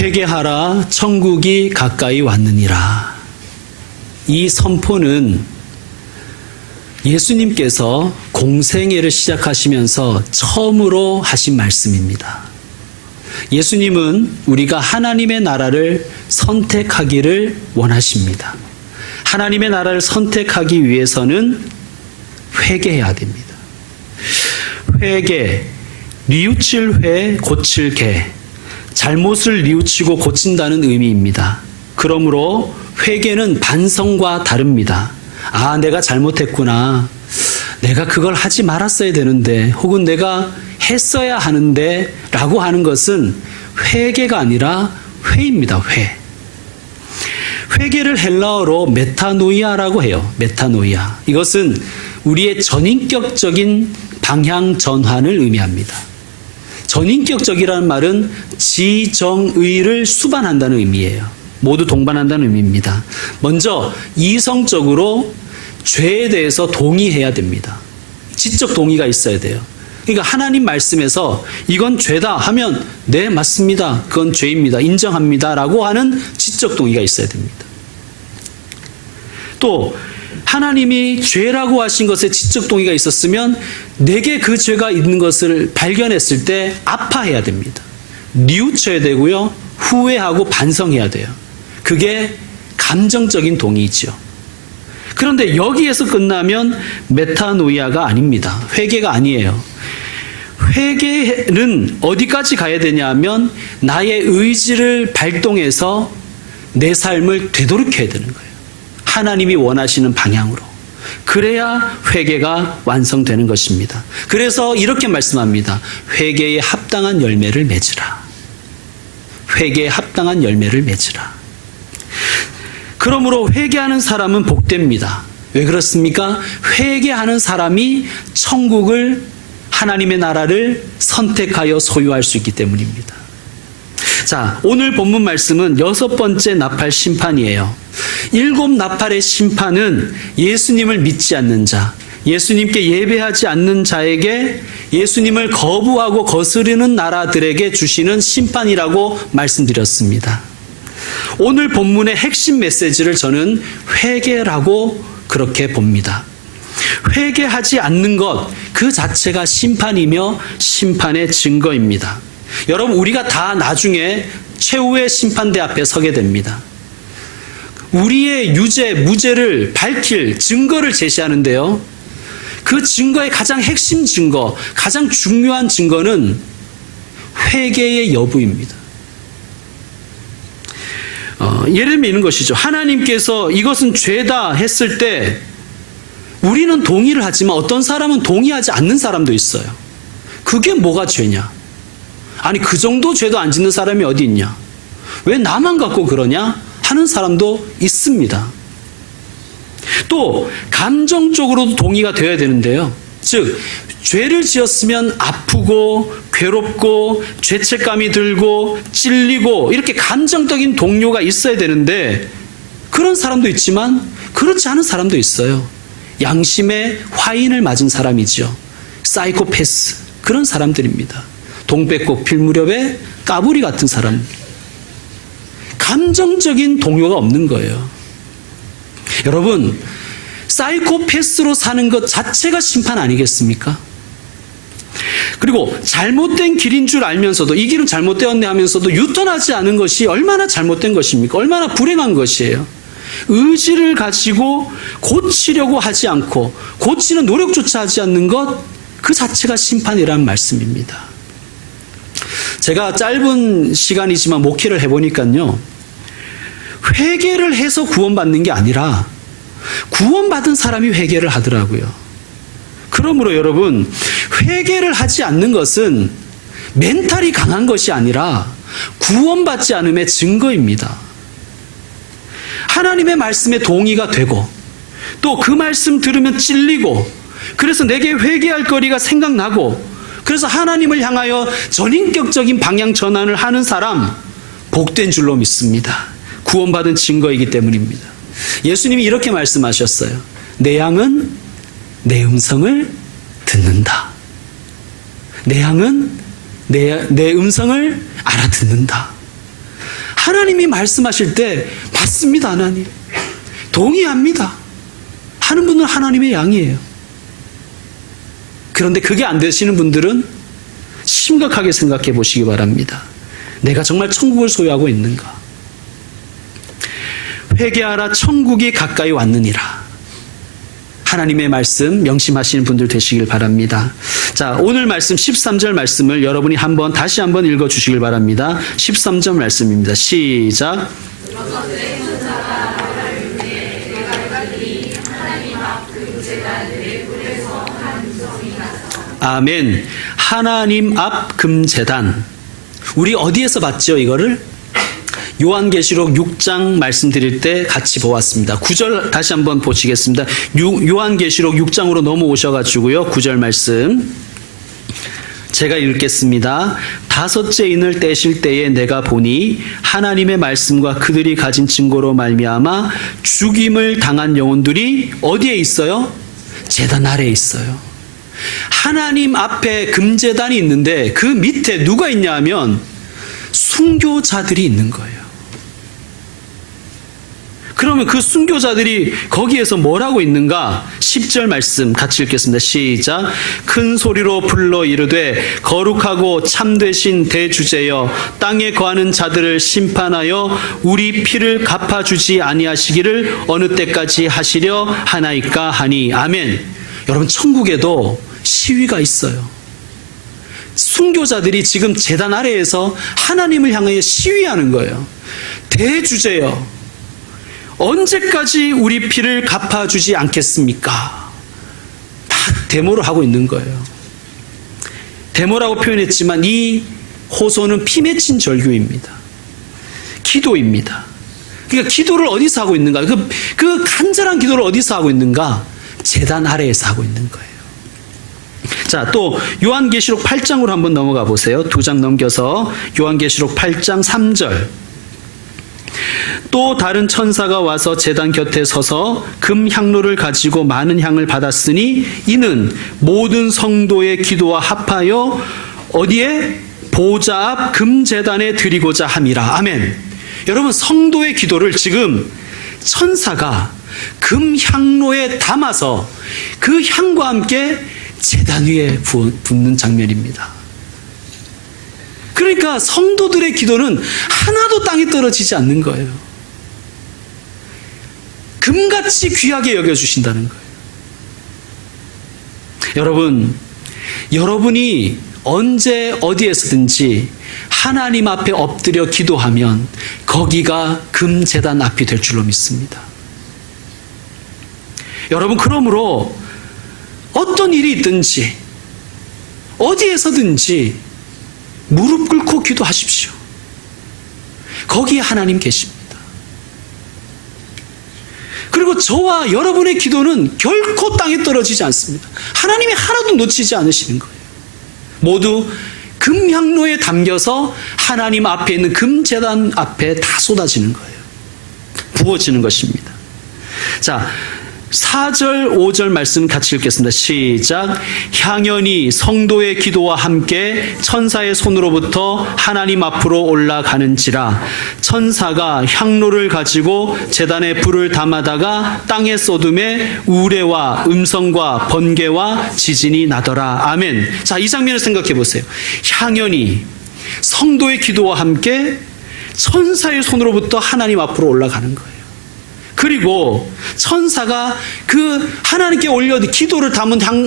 회개하라 천국이 가까이 왔느니라. 이 선포는 예수님께서 공생애를 시작하시면서 처음으로 하신 말씀입니다. 예수님은 우리가 하나님의 나라를 선택하기를 원하십니다. 하나님의 나라를 선택하기 위해서는 회개해야 됩니다. 회개, 뉘우칠 회, 고칠 개, 잘못을 뉘우치고 고친다는 의미입니다. 그러므로 회개는 반성과 다릅니다. 아, 내가 잘못했구나. 내가 그걸 하지 말았어야 되는데, 혹은 내가 했어야 하는데 라고 하는 것은 회개가 아니라 회입니다. 회. 회개를 헬라어로 메타노이아라고 해요. 메타노이아. 이것은 우리의 전인격적인 방향 전환을 의미합니다. 전인격적이라는 말은 지정의를 수반한다는 의미예요. 모두 동반한다는 의미입니다. 먼저 이성적으로 죄에 대해서 동의해야 됩니다. 지적 동의가 있어야 돼요. 그러니까 하나님 말씀에서 이건 죄다 하면 네, 맞습니다. 그건 죄입니다. 인정합니다. 라고 하는 지적 동의가 있어야 됩니다. 또 하나님이 죄라고 하신 것에 지적 동의가 있었으면 내게 그 죄가 있는 것을 발견했을 때 아파해야 됩니다. 뉘우쳐야 되고요. 후회하고 반성해야 돼요. 그게 감정적인 동의이죠. 그런데 여기에서 끝나면 메타노이아가 아닙니다. 회개가 아니에요. 회개는 어디까지 가야 되냐 하면 나의 의지를 발동해서 내 삶을 되돌이켜야 되는 거예요. 하나님이 원하시는 방향으로. 그래야 회개가 완성되는 것입니다. 그래서 이렇게 말씀합니다. 회개에 합당한 열매를 맺으라. 회개에 합당한 열매를 맺으라. 그러므로 회개하는 사람은 복됩니다. 왜 그렇습니까? 회개하는 사람이 천국을, 하나님의 나라를 선택하여 소유할 수 있기 때문입니다. 자, 오늘 본문 말씀은 6번째 나팔 심판이에요. 7 나팔의 심판은 예수님을 믿지 않는 자, 예수님께 예배하지 않는 자에게 예수님을 거부하고 거스르는 나라들에게 주시는 심판이라고 말씀드렸습니다. 오늘 본문의 핵심 메시지를 저는 회개라고 그렇게 봅니다. 회개하지 않는 것 그 자체가 심판이며 심판의 증거입니다. 여러분, 우리가 다 나중에 최후의 심판대 앞에 서게 됩니다. 우리의 유죄, 무죄를 밝힐 증거를 제시하는데요. 그 증거의 가장 핵심 증거, 가장 중요한 증거는 회개의 여부입니다. 예를 들면 이런 것이죠. 하나님께서 이것은 죄다 했을 때 우리는 동의를 하지만 어떤 사람은 동의하지 않는 사람도 있어요. 그게 뭐가 죄냐? 아니, 그 정도 죄도 안 짓는 사람이 어디 있냐? 왜 나만 갖고 그러냐? 하는 사람도 있습니다. 또 감정적으로도 동의가 되어야 되는데요. 즉, 죄를 지었으면 아프고 괴롭고 죄책감이 들고 찔리고 이렇게 감정적인 동요가 있어야 되는데 그런 사람도 있지만 그렇지 않은 사람도 있어요. 양심의 화인을 맞은 사람이죠. 사이코패스, 그런 사람들입니다. 동백꽃 필 무렵에 까불이 같은 사람. 감정적인 동요가 없는 거예요. 여러분, 사이코패스로 사는 것 자체가 심판 아니겠습니까? 그리고 잘못된 길인 줄 알면서도 이 길은 잘못되었네 하면서도 유턴하지 않은 것이 얼마나 잘못된 것입니까? 얼마나 불행한 것이에요. 의지를 가지고 고치려고 하지 않고 고치는 노력조차 하지 않는 것, 그 자체가 심판이라는 말씀입니다. 제가 짧은 시간이지만 목회를 해보니까요, 회개를 해서 구원받는 게 아니라 구원받은 사람이 회개를 하더라고요. 그러므로 여러분, 회개를 하지 않는 것은 멘탈이 강한 것이 아니라 구원받지 않음의 증거입니다. 하나님의 말씀에 동의가 되고 또 그 말씀 들으면 찔리고 그래서 내게 회개할 거리가 생각나고 그래서 하나님을 향하여 전인격적인 방향 전환을 하는 사람, 복된 줄로 믿습니다. 구원받은 증거이기 때문입니다. 예수님이 이렇게 말씀하셨어요. 내 양은 내 음성을 듣는다. 내 양은 내 음성을 알아듣는다. 하나님이 말씀하실 때 맞습니다, 하나님. 동의합니다. 하는 분은 하나님의 양이에요. 그런데 그게 안 되시는 분들은 심각하게 생각해 보시기 바랍니다. 내가 정말 천국을 소유하고 있는가? 회개하라, 천국이 가까이 왔느니라. 하나님의 말씀 명심하시는 분들 되시길 바랍니다. 자, 오늘 말씀 13절 말씀을 여러분이 다시 한번 읽어주시길 바랍니다. 13절 말씀입니다. 시작. 아멘. 하나님 앞 금제단. 우리 어디에서 봤죠, 이거를? 요한계시록 6장 말씀드릴 때 같이 보았습니다. 9절 다시 한번 보시겠습니다. 요한계시록 6장으로 넘어오셔가지고요. 9절 말씀 제가 읽겠습니다. 다섯째 인을 떼실 때에 내가 보니 하나님의 말씀과 그들이 가진 증거로 말미암아 죽임을 당한 영혼들이 어디에 있어요? 제단 아래에 있어요. 하나님 앞에 금제단이 있는데 그 밑에 누가 있냐 하면 순교자들이 있는 거예요. 그러면 그 순교자들이 거기에서 뭘 하고 있는가? 10절 말씀 같이 읽겠습니다. 시작. 큰 소리로 불러 이르되 거룩하고 참되신 대주제여 땅에 거하는 자들을 심판하여 우리 피를 갚아주지 아니하시기를 어느 때까지 하시려 하나이까 하니. 아멘. 여러분, 천국에도 시위가 있어요. 순교자들이 지금 제단 아래에서 하나님을 향하여 시위하는 거예요. 대주제여 언제까지 우리 피를 갚아주지 않겠습니까? 막 데모를 하고 있는 거예요. 데모라고 표현했지만 이 호소는 피 맺힌 절규입니다. 기도입니다. 그러니까 기도를 어디서 하고 있는가? 그 간절한 기도를 어디서 하고 있는가? 제단 아래에서 하고 있는 거예요. 자, 또 요한계시록 8장으로 한번 넘어가 보세요. 2장 넘겨서 요한계시록 8장 3절. 또 다른 천사가 와서 제단 곁에 서서 금 향로를 가지고 많은 향을 받았으니 이는 모든 성도의 기도와 합하여 어디에? 보좌 앞 금제단에 드리고자 함이라. 아멘. 여러분, 성도의 기도를 지금 천사가 금 향로에 담아서 그 향과 함께 제단 위에 붓는 장면입니다. 그러니까 성도들의 기도는 하나도 땅에 떨어지지 않는 거예요. 금같이 귀하게 여겨주신다는 거예요. 여러분이 언제 어디에서든지 하나님 앞에 엎드려 기도하면 거기가 금제단 앞이 될 줄로 믿습니다. 여러분, 그러므로 어떤 일이 있든지 어디에서든지 무릎 꿇고 기도하십시오. 거기에 하나님 계십니다. 그리고 저와 여러분의 기도는 결코 땅에 떨어지지 않습니다. 하나님이 하나도 놓치지 않으시는 거예요. 모두 금향로에 담겨서 하나님 앞에 있는 금제단 앞에 다 쏟아지는 거예요. 부어지는 것입니다. 자, 4절 5절 말씀 같이 읽겠습니다. 시작. 향연이 성도의 기도와 함께 천사의 손으로부터 하나님 앞으로 올라가는지라. 천사가 향로를 가지고 제단에 불을 담아다가 땅에 쏟음에 우레와 음성과 번개와 지진이 나더라. 아멘. 자, 이 장면을 생각해 보세요. 향연이 성도의 기도와 함께 천사의 손으로부터 하나님 앞으로 올라가는 거예요. 그리고 천사가 그 하나님께 기도를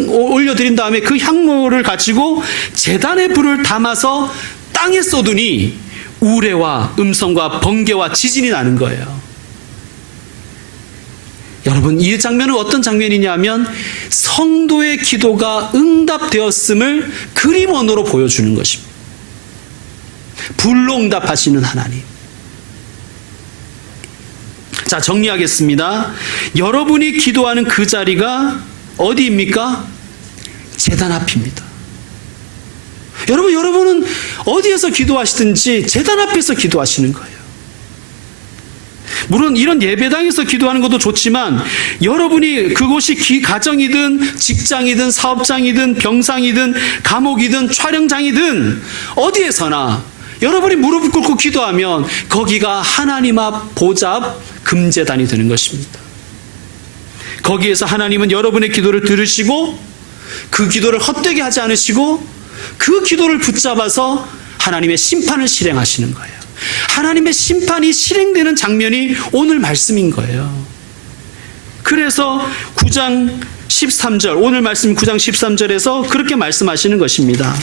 올려드린 다음에 그 향로를 가지고 제단에 불을 담아서 땅에 쏟으니 우레와 음성과 번개와 지진이 나는 거예요. 여러분, 이 장면은 어떤 장면이냐면 성도의 기도가 응답되었음을 그림 언어로 보여주는 것입니다. 불로 응답하시는 하나님. 자, 정리하겠습니다. 여러분이 기도하는 그 자리가 어디입니까? 제단 앞입니다. 여러분은 어디에서 기도하시든지 제단 앞에서 기도하시는 거예요. 물론 이런 예배당에서 기도하는 것도 좋지만 여러분이 그곳이 가정이든 직장이든 사업장이든 병상이든 감옥이든 촬영장이든 어디에서나 여러분이 무릎 꿇고 기도하면 거기가 하나님 앞 보좌 앞 금제단이 되는 것입니다. 거기에서 하나님은 여러분의 기도를 들으시고 그 기도를 헛되게 하지 않으시고 그 기도를 붙잡아서 하나님의 심판을 실행하시는 거예요. 하나님의 심판이 실행되는 장면이 오늘 말씀인 거예요. 그래서 9장 13절, 오늘 말씀 9장 13절에서 그렇게 말씀하시는 것입니다.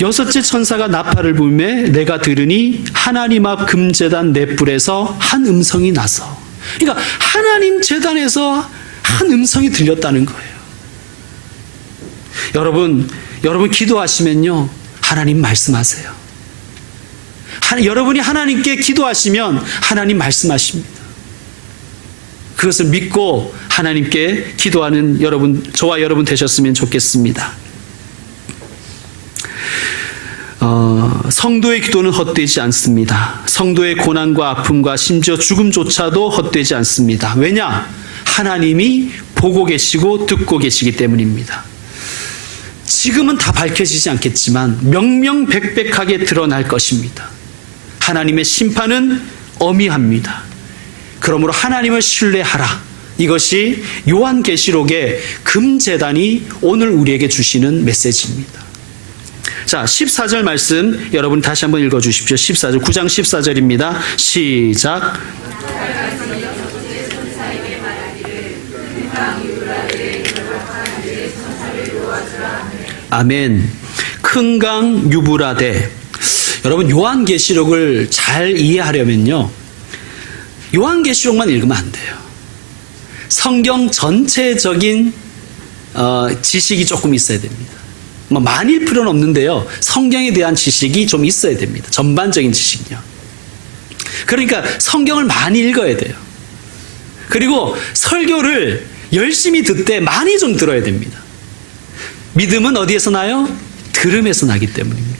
여섯째 천사가 나팔을 불매 내가 들으니 하나님 앞 금제단 넷불에서 한 음성이 나서, 그러니까 하나님 제단에서 한 음성이 들렸다는 거예요. 여러분 기도하시면요, 하나님 말씀하세요. 여러분이 하나님께 기도하시면 하나님 말씀하십니다. 그것을 믿고 하나님께 기도하는 저와 여러분 되셨으면 좋겠습니다. 성도의 기도는 헛되지 않습니다. 성도의 고난과 아픔과 심지어 죽음조차도 헛되지 않습니다. 왜냐? 하나님이 보고 계시고 듣고 계시기 때문입니다. 지금은 다 밝혀지지 않겠지만 명명백백하게 드러날 것입니다. 하나님의 심판은 엄히합니다. 그러므로 하나님을 신뢰하라. 이것이 요한계시록의 금제단이 오늘 우리에게 주시는 메시지입니다. 자, 14절 말씀 여러분 다시 한번 읽어주십시오. 14절, 9장 14절입니다. 시작. 아멘. 큰 강 유브라데. 여러분 요한계시록을 잘 이해하려면요, 요한계시록만 읽으면 안 돼요. 성경 전체적인 지식이 조금 있어야 됩니다. 많일 필요는 없는데요, 성경에 대한 지식이 좀 있어야 됩니다. 전반적인 지식이요. 그러니까 성경을 많이 읽어야 돼요. 그리고 설교를 열심히 듣되 많이 좀 들어야 됩니다. 믿음은 어디에서 나요? 들음에서 나기 때문입니다.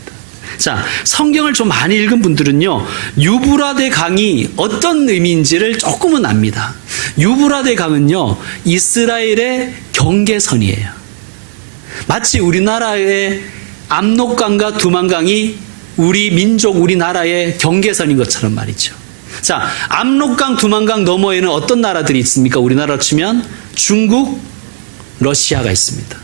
자, 성경을 좀 많이 읽은 분들은요, 유브라데 강이 어떤 의미인지를 조금은 압니다. 유브라데 강은요, 이스라엘의 경계선이에요. 마치 우리나라의 압록강과 두만강이 우리 민족, 우리나라의 경계선인 것처럼 말이죠. 자, 압록강, 두만강 너머에는 어떤 나라들이 있습니까? 우리나라로 치면 중국, 러시아가 있습니다.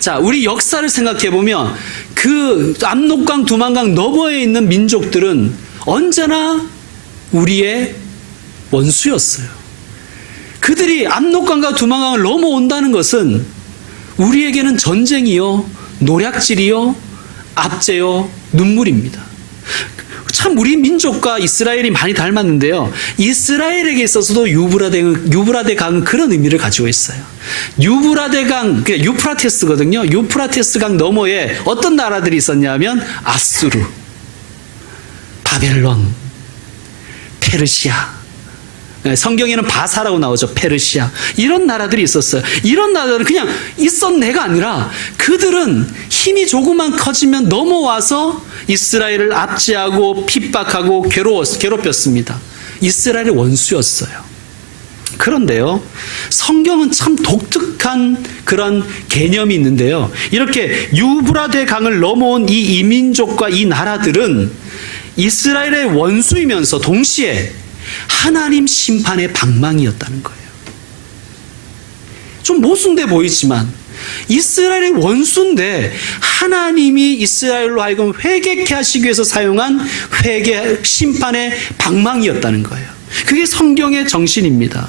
자, 우리 역사를 생각해 보면 그 압록강, 두만강 너머에 있는 민족들은 언제나 우리의 원수였어요. 그들이 압록강과 두만강을 넘어온다는 것은 우리에게는 전쟁이요, 노략질이요, 압제요, 눈물입니다. 참 우리 민족과 이스라엘이 많이 닮았는데요, 이스라엘에게 있어서도 유브라데 강은 그런 의미를 가지고 있어요. 유브라데 강, 그냥 유프라테스거든요. 유프라테스 강 너머에 어떤 나라들이 있었냐면 아수르, 바벨론, 페르시아, 성경에는 바사라고 나오죠. 페르시아. 이런 나라들이 있었어요. 이런 나라들은 그냥 있었네가 아니라 그들은 힘이 조금만 커지면 넘어와서 이스라엘을 압제하고 핍박하고 괴롭혔습니다. 이스라엘의 원수였어요. 그런데요, 성경은 참 독특한 그런 개념이 있는데요, 이렇게 유브라데 강을 넘어온 이 이민족과 이 나라들은 이스라엘의 원수이면서 동시에 하나님 심판의 방망이였다는 거예요. 좀 모순돼 보이지만 이스라엘의 원수인데 하나님이 이스라엘로 하여금 회개케 하시기 위해서 사용한 회개 심판의 방망이였다는 거예요. 그게 성경의 정신입니다.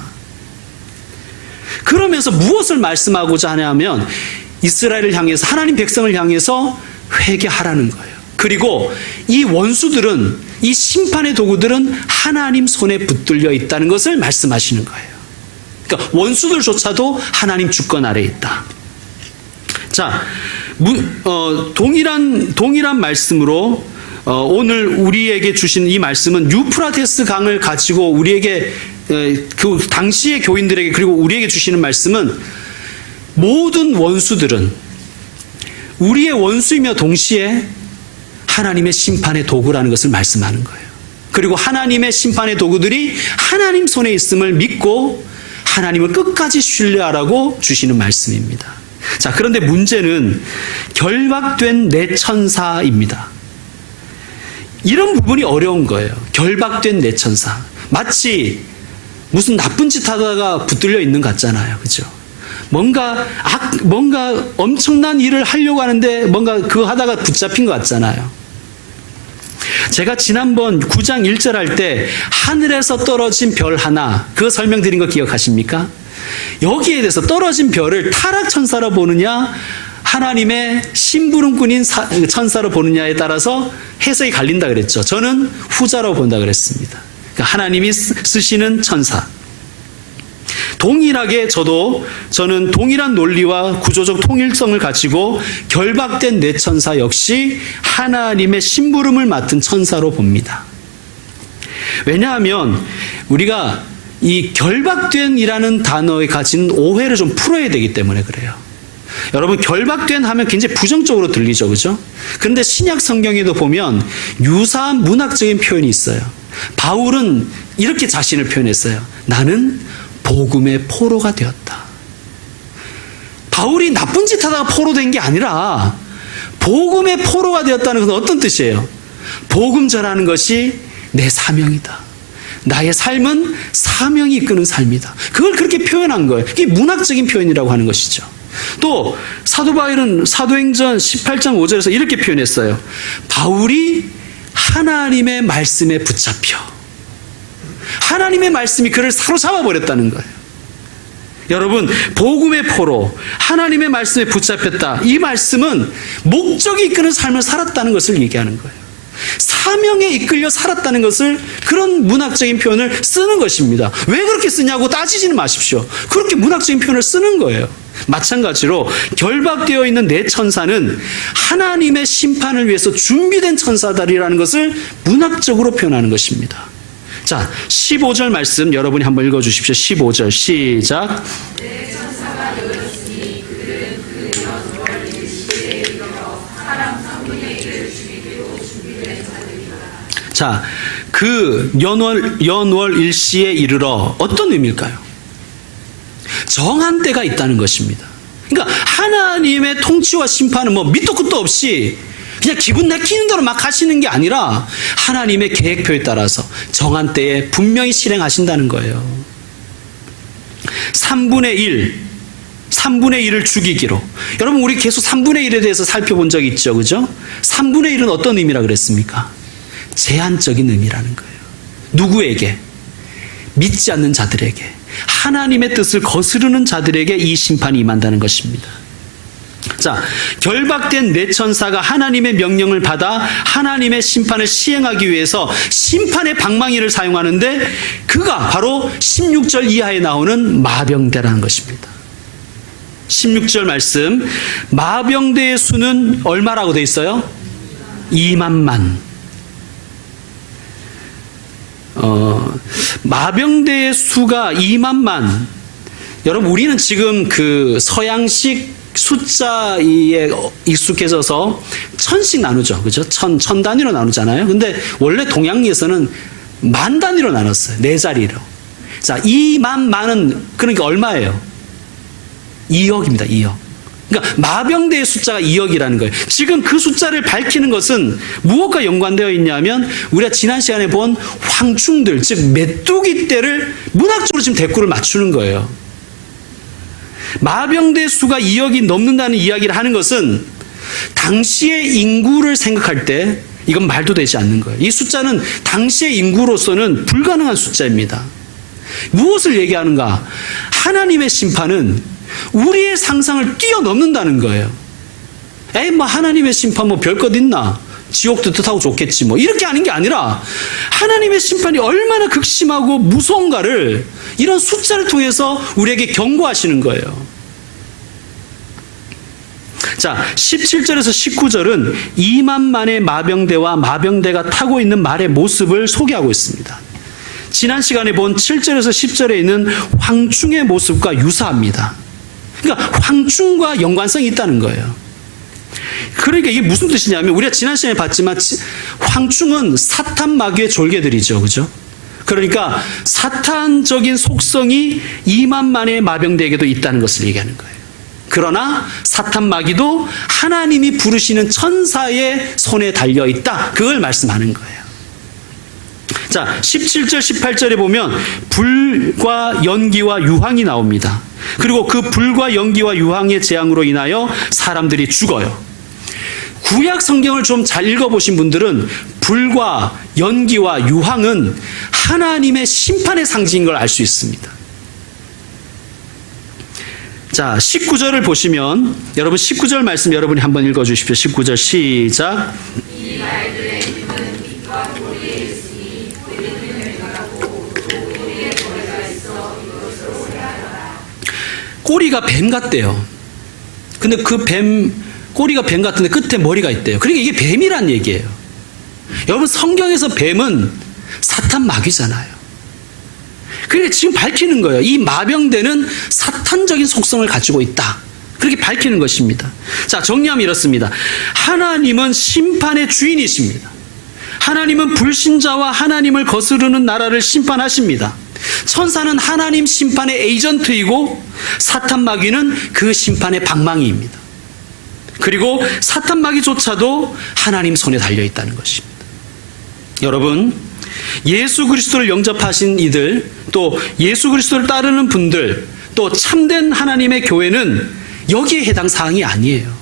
그러면서 무엇을 말씀하고자 하냐면 이스라엘을 향해서, 하나님 백성을 향해서 회개하라는 거예요. 그리고 이 원수들은, 이 심판의 도구들은 하나님 손에 붙들려 있다는 것을 말씀하시는 거예요. 그러니까 원수들조차도 하나님 주권 아래에 있다. 자, 동일한 말씀으로 오늘 우리에게 주신 이 말씀은 유프라테스 강을 가지고 우리에게, 그 당시의 교인들에게, 그리고 우리에게 주시는 말씀은 모든 원수들은 우리의 원수이며 동시에 하나님의 심판의 도구라는 것을 말씀하는 거예요. 그리고 하나님의 심판의 도구들이 하나님 손에 있음을 믿고 하나님을 끝까지 신뢰하라고 주시는 말씀입니다. 자, 그런데 문제는 결박된 내 천사입니다. 이런 부분이 어려운 거예요. 결박된 내 천사. 마치 무슨 나쁜 짓 하다가 붙들려 있는 것 같잖아요. 그죠? 뭔가 엄청난 일을 하려고 하는데 뭔가 그거 하다가 붙잡힌 것 같잖아요. 제가 지난번 9장 1절 할 때 하늘에서 떨어진 별 하나, 그거 설명드린 거 기억하십니까? 여기에 대해서 떨어진 별을 타락천사로 보느냐, 하나님의 심부름꾼인 천사로 보느냐에 따라서 해석이 갈린다 그랬죠. 저는 후자로 본다 그랬습니다. 그러니까 하나님이 쓰시는 천사. 동일하게 저는 동일한 논리와 구조적 통일성을 가지고 결박된 내 천사 역시 하나님의 심부름을 맡은 천사로 봅니다. 왜냐하면 우리가 이 결박된이라는 단어에 가진 오해를 좀 풀어야 되기 때문에 그래요. 여러분, 결박된 하면 굉장히 부정적으로 들리죠, 그죠? 그런데 신약 성경에도 보면 유사한 문학적인 표현이 있어요. 바울은 이렇게 자신을 표현했어요. 나는 복음의 포로가 되었다. 바울이 나쁜 짓 하다가 포로된 게 아니라 복음의 포로가 되었다는 것은 어떤 뜻이에요? 복음 전하는 것이 내 사명이다. 나의 삶은 사명이 이끄는 삶이다. 그걸 그렇게 표현한 거예요. 이게 문학적인 표현이라고 하는 것이죠. 또 사도 바울은 사도행전 18장 5절에서 이렇게 표현했어요. 바울이 하나님의 말씀에 붙잡혀 하나님의 말씀이 그를 사로잡아 버렸다는 거예요. 여러분, 복음의 포로, 하나님의 말씀에 붙잡혔다. 이 말씀은 목적이 이끄는 삶을 살았다는 것을 얘기하는 거예요. 사명에 이끌려 살았다는 것을, 그런 문학적인 표현을 쓰는 것입니다. 왜 그렇게 쓰냐고 따지지는 마십시오. 그렇게 문학적인 표현을 쓰는 거예요. 마찬가지로 결박되어 있는 내 천사는 하나님의 심판을 위해서 준비된 천사들이라는 것을 문학적으로 표현하는 것입니다. 자, 15절 말씀 여러분이 한번 읽어주십시오. 15절 시작. 내 천사가 되었으니 그들은 그 연월 일시에 이르러 사람 3분의 1을 죽이기로 준비된 자들이라. 자, 그 연월 일시에 이르러 어떤 의미일까요? 정한 때가 있다는 것입니다. 그러니까 하나님의 통치와 심판은 뭐 밑도 끝도 없이 그냥 기분 내키는 대로 막 하시는 게 아니라 하나님의 계획표에 따라서 정한 때에 분명히 실행하신다는 거예요. 3분의 1을 죽이기로. 여러분, 우리 계속 3분의 1에 대해서 살펴본 적이 있죠, 그죠? 3분의 1은 어떤 의미라 그랬습니까? 제한적인 의미라는 거예요. 누구에게? 믿지 않는 자들에게, 하나님의 뜻을 거스르는 자들에게 이 심판이 임한다는 것입니다. 자, 결박된 내 천사가 하나님의 명령을 받아 하나님의 심판을 시행하기 위해서 심판의 방망이를 사용하는데, 그가 바로 16절 이하에 나오는 마병대라는 것입니다. 16절 말씀, 마병대의 수는 얼마라고 되어 있어요? 2만만. 마병대의 수가 2만만. 여러분, 우리는 지금 그 서양식 숫자에 익숙해져서 천씩 나누죠. 그죠? 천 단위로 나누잖아요. 근데 원래 동양에서는 만 단위로 나눴어요. 네 자리로. 자, 2만만은 그러니까 얼마예요? 2억입니다. 2억. 그러니까 마병대의 숫자가 2억이라는 거예요. 지금 그 숫자를 밝히는 것은 무엇과 연관되어 있냐면, 우리가 지난 시간에 본 황충들, 즉 메뚜기 떼를 문학적으로 지금 대꾸를 맞추는 거예요. 마병대 수가 2억이 넘는다는 이야기를 하는 것은 당시의 인구를 생각할 때 이건 말도 되지 않는 거예요. 이 숫자는 당시의 인구로서는 불가능한 숫자입니다. 무엇을 얘기하는가? 하나님의 심판은 우리의 상상을 뛰어넘는다는 거예요. 에이, 뭐 하나님의 심판 뭐 별것 있나? 지옥도 뜻하고 좋겠지 뭐, 이렇게 하는 게 아니라 하나님의 심판이 얼마나 극심하고 무서운가를 이런 숫자를 통해서 우리에게 경고하시는 거예요. 자, 17절에서 19절은 2만만의 마병대와 마병대가 타고 있는 말의 모습을 소개하고 있습니다. 지난 시간에 본 7절에서 10절에 있는 황충의 모습과 유사합니다. 그러니까 황충과 연관성이 있다는 거예요. 그러니까 이게 무슨 뜻이냐면, 우리가 지난 시간에 봤지만 황충은 사탄 마귀의 졸개들이죠. 그죠? 그러니까 사탄적인 속성이 2만만의 마병대에게도 있다는 것을 얘기하는 거예요. 그러나 사탄 마귀도 하나님이 부르시는 천사의 손에 달려 있다. 그걸 말씀하는 거예요. 자, 17절, 18절에 보면 불과 연기와 유황이 나옵니다. 그리고 그 불과 연기와 유황의 재앙으로 인하여 사람들이 죽어요. 구약 성경을 좀 잘 읽어보신 분들은 불과 연기와 유황은 하나님의 심판의 상징인 걸 알 수 있습니다. 자, 19절을 보시면 여러분 19절 말씀 여러분이 한번 읽어주십시오. 19절 시작. 이 말들의 힘은 빛과 소리에 있으니 소리는 멸망하고 또 소리에 거리가 있어 이것으로 오래하더라. 꼬리가 뱀 같대요. 근데 그 꼬리가 뱀 같은데 끝에 머리가 있대요. 그러니까 이게 뱀이란 얘기예요. 여러분 성경에서 뱀은 사탄 마귀잖아요. 그러니까 지금 밝히는 거예요. 이 마병대는 사탄적인 속성을 가지고 있다. 그렇게 밝히는 것입니다. 자, 정리하면 이렇습니다. 하나님은 심판의 주인이십니다. 하나님은 불신자와 하나님을 거스르는 나라를 심판하십니다. 천사는 하나님 심판의 에이전트이고 사탄 마귀는 그 심판의 방망이입니다. 그리고 사탄 마귀조차도 하나님 손에 달려 있다는 것입니다. 여러분, 예수 그리스도를 영접하신 이들, 또 예수 그리스도를 따르는 분들, 또 참된 하나님의 교회는 여기에 해당 사항이 아니에요.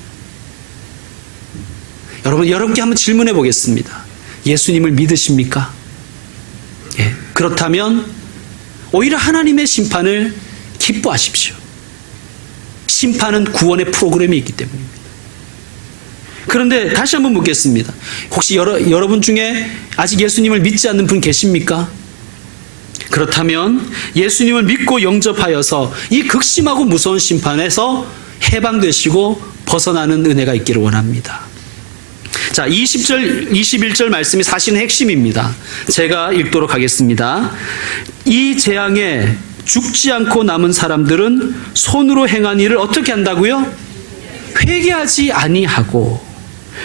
여러분께 한번 질문해 보겠습니다. 예수님을 믿으십니까? 예, 그렇다면 오히려 하나님의 심판을 기뻐하십시오. 심판은 구원의 프로그램이 있기 때문입니다. 그런데 다시 한번 묻겠습니다. 혹시 여러분 중에 아직 예수님을 믿지 않는 분 계십니까? 그렇다면 예수님을 믿고 영접하여서 이 극심하고 무서운 심판에서 해방되시고 벗어나는 은혜가 있기를 원합니다. 자, 20절, 21절 말씀이 사실은 핵심입니다. 제가 읽도록 하겠습니다. 이 재앙에 죽지 않고 남은 사람들은 손으로 행한 일을 어떻게 한다고요? 회개하지 아니하고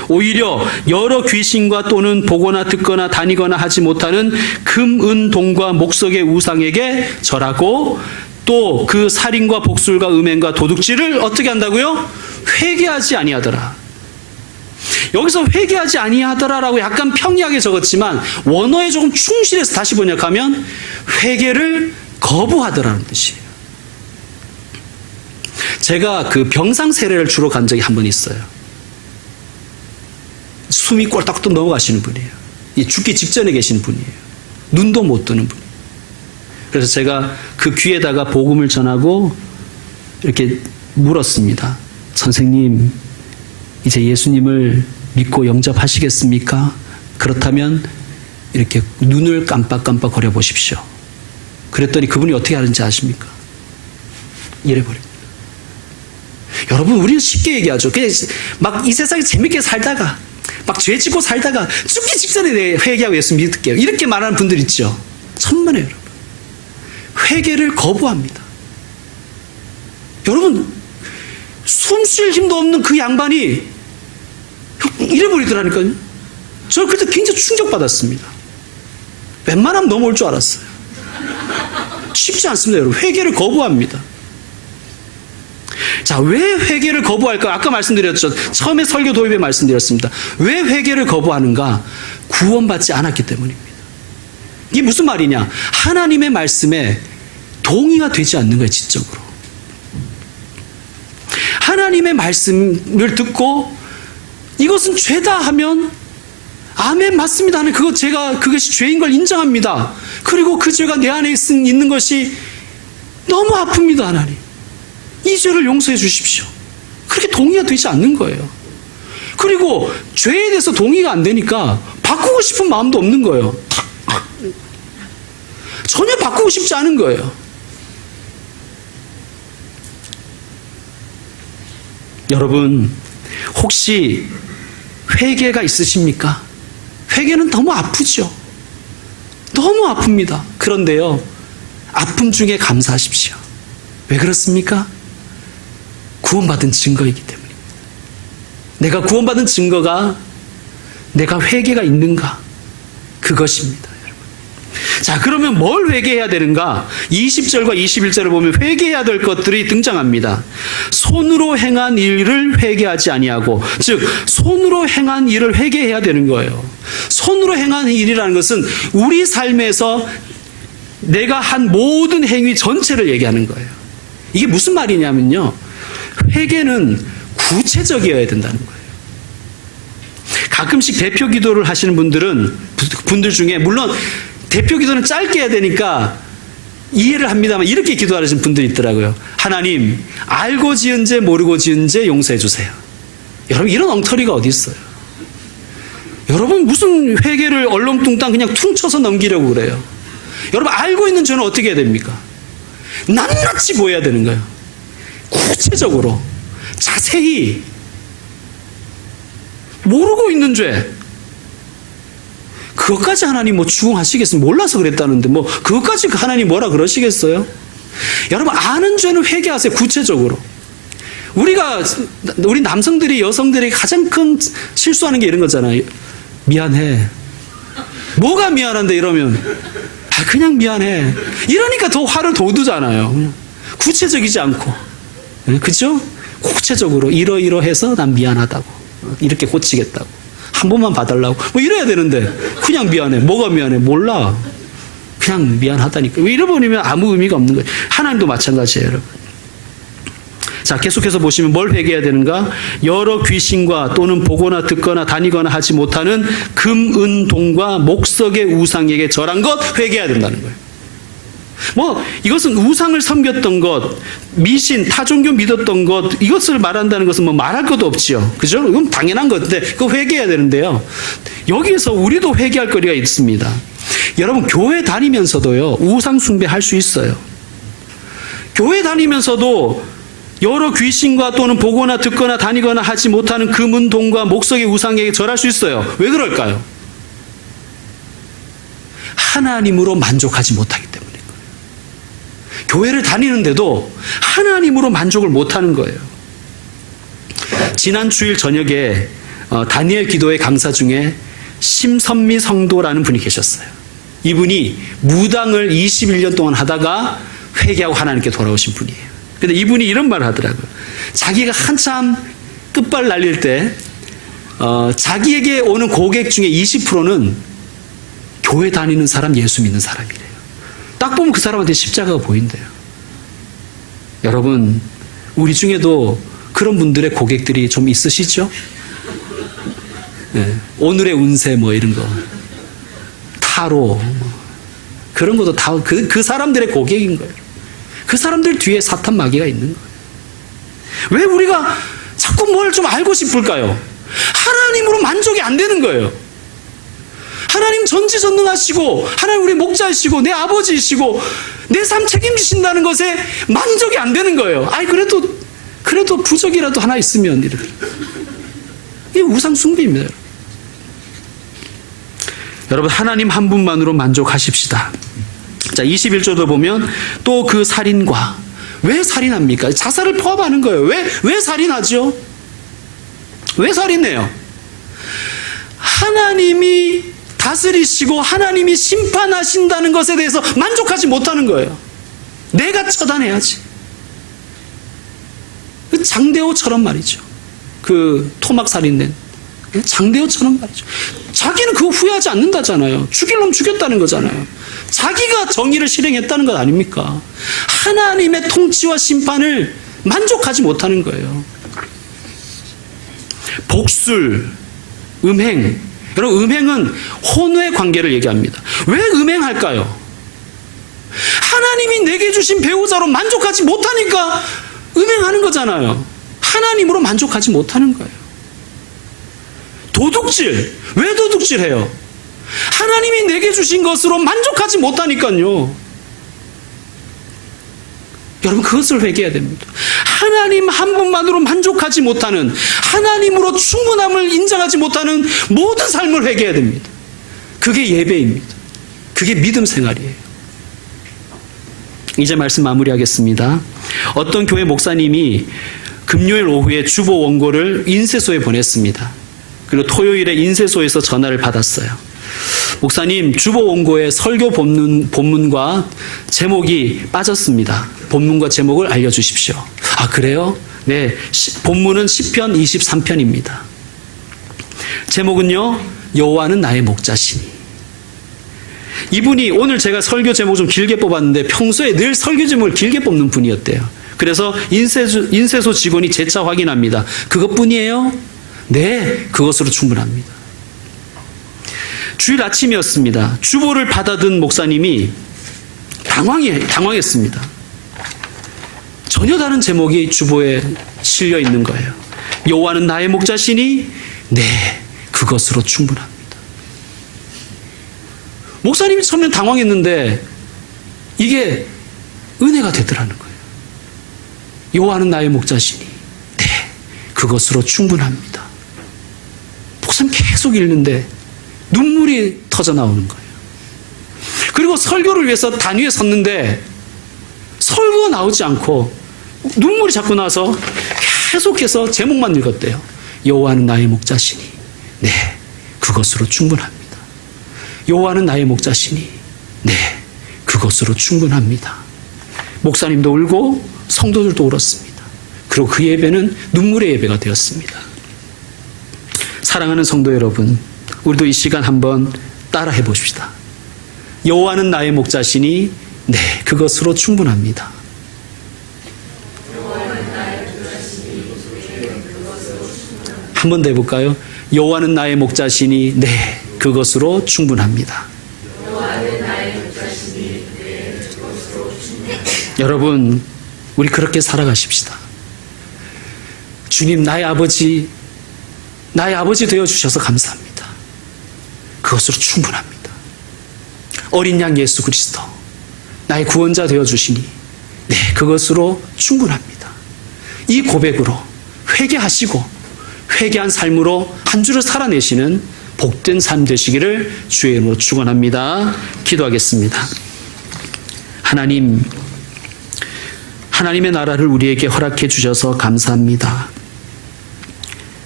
오히려 여러 귀신과 또는 보거나 듣거나 다니거나 하지 못하는 금, 은, 동과 목석의 우상에게 절하고 또 그 살인과 복술과 음행과 도둑질을 어떻게 한다고요? 회개하지 아니하더라. 여기서 회개하지 아니하더라라고 약간 평이하게 적었지만 원어에 조금 충실해서 다시 번역하면 회개를 거부하더라는 뜻이에요. 제가 그 병상 세례를 주로 간 적이 한 번 있어요. 숨이 꼴딱도 넘어가시는 분이에요. 죽기 직전에 계시는 분이에요. 눈도 못 뜨는 분이에요. 그래서 제가 그 귀에다가 복음을 전하고 이렇게 물었습니다. 선생님, 이제 예수님을 믿고 영접하시겠습니까? 그렇다면 이렇게 눈을 깜빡깜빡 거려 보십시오. 그랬더니 그분이 어떻게 하는지 아십니까? 이래버립니다. 여러분, 우리는 쉽게 얘기하죠. 그냥 막 이 세상에 재밌게 살다가 막 죄 짓고 살다가 죽기 직전에 내 회개하고 예수 믿을게요. 이렇게 말하는 분들 있죠. 천만에요, 여러분. 회개를 거부합니다. 여러분, 숨 쉴 힘도 없는 그 양반이 이래버리더라니까요. 저는 그때 굉장히 충격받았습니다. 웬만하면 넘어올 줄 알았어요. 쉽지 않습니다, 여러분. 회개를 거부합니다. 자, 왜 회개를 거부할까? 아까 말씀드렸죠. 처음에 설교 도입에 말씀드렸습니다. 왜 회개를 거부하는가? 구원받지 않았기 때문입니다. 이게 무슨 말이냐? 하나님의 말씀에 동의가 되지 않는 거예요, 지적으로. 하나님의 말씀을 듣고 이것은 죄다 하면 아멘, 맞습니다 하는 그것이 죄인 걸 인정합니다. 그리고 그 죄가 내 안에 있는 것이 너무 아픕니다, 하나님. 이 죄를 용서해 주십시오. 그렇게 동의가 되지 않는 거예요. 그리고 죄에 대해서 동의가 안 되니까 바꾸고 싶은 마음도 없는 거예요. 전혀 바꾸고 싶지 않은 거예요. 여러분, 혹시 회개가 있으십니까? 회개는 너무 아프죠. 너무 아픕니다. 그런데요, 아픔 중에 감사하십시오. 왜 그렇습니까? 구원받은 증거이기 때문입니다. 내가 구원받은 증거가 내가 회개가 있는가? 그것입니다, 여러분. 자, 그러면 뭘 회개해야 되는가? 20절과 21절을 보면 회개해야 될 것들이 등장합니다. 손으로 행한 일을 회개하지 아니하고, 즉 손으로 행한 일을 회개해야 되는 거예요. 손으로 행한 일이라는 것은 우리 삶에서 내가 한 모든 행위 전체를 얘기하는 거예요. 이게 무슨 말이냐면요, 회개는 구체적이어야 된다는 거예요. 가끔씩 대표 기도를 하시는 분들 중에, 물론 대표 기도는 짧게 해야 되니까 이해를 합니다만 이렇게 기도하시는 분들이 있더라고요. 하나님, 알고 지은 죄 모르고 지은 죄 용서해 주세요. 여러분, 이런 엉터리가 어디 있어요? 여러분, 무슨 회개를 얼렁뚱땅 그냥 퉁쳐서 넘기려고 그래요? 여러분, 알고 있는 죄는 어떻게 해야 됩니까? 낱낱이 보여야 되는 거예요. 구체적으로 자세히. 모르고 있는 죄, 그것까지 하나님 뭐 추궁하시겠어요? 몰라서 그랬다는데 뭐 그것까지 하나님 뭐라 그러시겠어요? 여러분, 아는 죄는 회개하세요. 구체적으로. 우리 남성들이 여성들이 가장 큰 실수하는 게 이런 거잖아요. 미안해. 뭐가 미안한데 이러면 그냥 미안해. 이러니까 더 화를 돋우잖아요. 구체적이지 않고. 그죠? 구체적으로 이러이러해서 난 미안하다고, 이렇게 고치겠다고, 한 번만 봐달라고 뭐 이래야 되는데 그냥 미안해. 뭐가 미안해? 몰라. 그냥 미안하다니까. 이러버리면 아무 의미가 없는 거예요. 하나님도 마찬가지예요, 여러분. 자, 계속해서 보시면 뭘 회개해야 되는가? 여러 귀신과 또는 보거나 듣거나 다니거나 하지 못하는 금, 은, 동과 목석의 우상에게 절한 것 회개해야 된다는 거예요. 뭐 이것은 우상을 섬겼던 것, 미신, 타종교 믿었던 것, 이것을 말한다는 것은 뭐 말할 것도 없지요. 그죠? 이건 당연한 건데 그거 회개해야 되는데요. 여기서 우리도 회개할 거리가 있습니다. 여러분, 교회 다니면서도요, 우상 숭배할 수 있어요. 교회 다니면서도 여러 귀신과 또는 보거나 듣거나 다니거나 하지 못하는 금은 동과 목석의 우상에게 절할 수 있어요. 왜 그럴까요? 하나님으로 만족하지 못하기 때문에. 교회를 다니는데도 하나님으로 만족을 못하는 거예요. 지난 주일 저녁에 다니엘 기도회 강사 중에 심선미 성도라는 분이 계셨어요. 이분이 무당을 21년 동안 하다가 회개하고 하나님께 돌아오신 분이에요. 근데 이분이 이런 말을 하더라고요. 자기가 한참 끝발 날릴 때 자기에게 오는 고객 중에 20%는 교회 다니는 사람, 예수 믿는 사람이래요. 딱 보면 그 사람한테 십자가가 보인대요. 여러분, 우리 중에도 그런 분들의 고객들이 좀 있으시죠? 네, 오늘의 운세 뭐 이런 거, 타로 그런 것도 다 그 사람들의 고객인 거예요. 그 사람들 뒤에 사탄 마귀가 있는 거예요. 왜 우리가 자꾸 뭘 좀 알고 싶을까요? 하나님으로 만족이 안 되는 거예요. 하나님 전지전능하시고, 하나님 우리 목자이시고, 내 아버지이시고, 내 삶 책임지신다는 것에 만족이 안 되는 거예요. 아이, 그래도 부적이라도 하나 있으면, 이렇게. 이게 우상 숭배입니다. 여러분, 하나님 한 분만으로 만족하십시다. 자, 21절도 보면 또 그 살인과, 왜 살인합니까? 자살을 포함하는 거예요. 왜 살인하죠? 왜 살인해요? 하나님이 다스리시고 하나님이 심판하신다는 것에 대해서 만족하지 못하는 거예요. 내가 처단해야지. 장대호처럼 말이죠. 그 토막 살인된 장대호처럼 말이죠. 자기는 그거 후회하지 않는다잖아요. 죽일 놈 죽였다는 거잖아요. 자기가 정의를 실행했다는 것 아닙니까? 하나님의 통치와 심판을 만족하지 못하는 거예요. 복술, 음행. 여러분, 음행은 혼의 관계를 얘기합니다. 왜 음행할까요? 하나님이 내게 주신 배우자로 만족하지 못하니까 음행하는 거잖아요. 하나님으로 만족하지 못하는 거예요. 도둑질, 왜 도둑질해요? 하나님이 내게 주신 것으로 만족하지 못하니까요. 여러분, 그것을 회개해야 됩니다. 하나님 한 분만으로 만족하지 못하는, 하나님으로 충분함을 인정하지 못하는 모든 삶을 회개해야 됩니다. 그게 예배입니다. 그게 믿음 생활이에요. 이제 말씀 마무리하겠습니다. 어떤 교회 목사님이 금요일 오후에 주보 원고를 인쇄소에 보냈습니다. 그리고 토요일에 인쇄소에서 전화를 받았어요. 목사님, 주보 원고에 설교 본문과 제목이 빠졌습니다. 본문과 제목을 알려주십시오. 아, 그래요? 네, 본문은 시편 23편입니다. 제목은요, 여호와는 나의 목자시니. 이분이 오늘 제가 설교 제목 좀 길게 뽑았는데 평소에 늘 설교 제목을 길게 뽑는 분이었대요. 그래서 인쇄소 직원이 재차 확인합니다. 그것뿐이에요? 네, 그것으로 충분합니다. 주일 아침이었습니다. 주보를 받아든 목사님이 당황했습니다. 전혀 다른 제목이 주보에 실려 있는 거예요. 여호와는 나의 목자시니 네, 그것으로 충분합니다. 목사님이 처음엔 당황했는데 이게 은혜가 되더라는 거예요. 여호와는 나의 목자시니 네, 그것으로 충분합니다. 목사님 계속 읽는데 눈물이 터져 나오는 거예요. 그리고 설교를 위해서 단위에 섰는데 설교가 나오지 않고 눈물이 자꾸 나서 계속해서 제목만 읽었대요. 여호와는 나의 목자시니 네, 그것으로 충분합니다. 여호와는 나의 목자시니 네, 그것으로 충분합니다. 목사님도 울고 성도들도 울었습니다. 그리고 그 예배는 눈물의 예배가 되었습니다. 사랑하는 성도 여러분, 우리도 이 시간 한번 따라 해봅시다. 여호와는 나의 목자시니 네, 그것으로 충분합니다. 한 번 더 해볼까요? 여호와는 나의 목자시니 네, 그것으로 충분합니다. 여러분, 우리 그렇게 살아가십시다. 주님, 나의 아버지 되어주셔서 감사합니다. 그것으로 충분합니다. 어린 양 예수 그리스도, 나의 구원자 되어주시니 네, 그것으로 충분합니다. 이 고백으로 회개하시고 회개한 삶으로 한 주를 살아내시는 복된 삶 되시기를 주의 이름으로 축원합니다. 기도하겠습니다. 하나님의 나라를 우리에게 허락해 주셔서 감사합니다.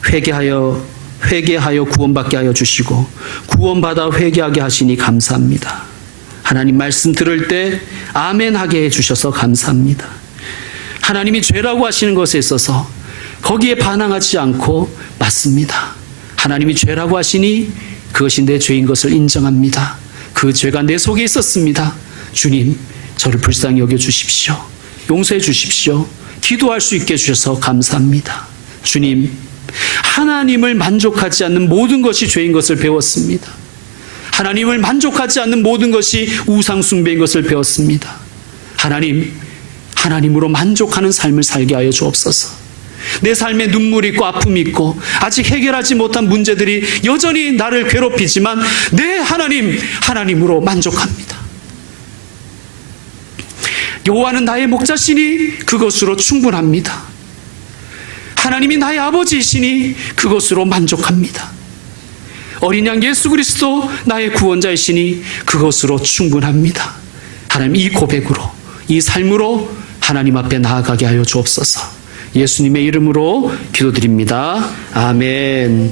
회개하여 구원받게 하여 주시고 구원받아 회개하게 하시니 감사합니다. 하나님 말씀 들을 때 아멘 하게 해주셔서 감사합니다. 하나님이 죄라고 하시는 것에 있어서 거기에 반항하지 않고 맞습니다. 하나님이 죄라고 하시니 그것이 내 죄인 것을 인정합니다. 그 죄가 내 속에 있었습니다. 주님, 저를 불쌍히 여겨주십시오. 용서해 주십시오. 기도할 수 있게 해주셔서 감사합니다. 주님, 하나님을 만족하지 않는 모든 것이 죄인 것을 배웠습니다. 하나님을 만족하지 않는 모든 것이 우상 숭배인 것을 배웠습니다. 하나님으로 만족하는 삶을 살게 하여 주옵소서. 내 삶에 눈물이 있고 아픔이 있고 아직 해결하지 못한 문제들이 여전히 나를 괴롭히지만 내 하나님으로 만족합니다. 여호와는 나의 목자시니 그것으로 충분합니다. 하나님이 나의 아버지이시니 그것으로 만족합니다. 어린 양 예수 그리스도 나의 구원자이시니 그것으로 충분합니다. 하나님, 이 고백으로, 이 삶으로 하나님 앞에 나아가게 하여 주옵소서. 예수님의 이름으로 기도드립니다. 아멘.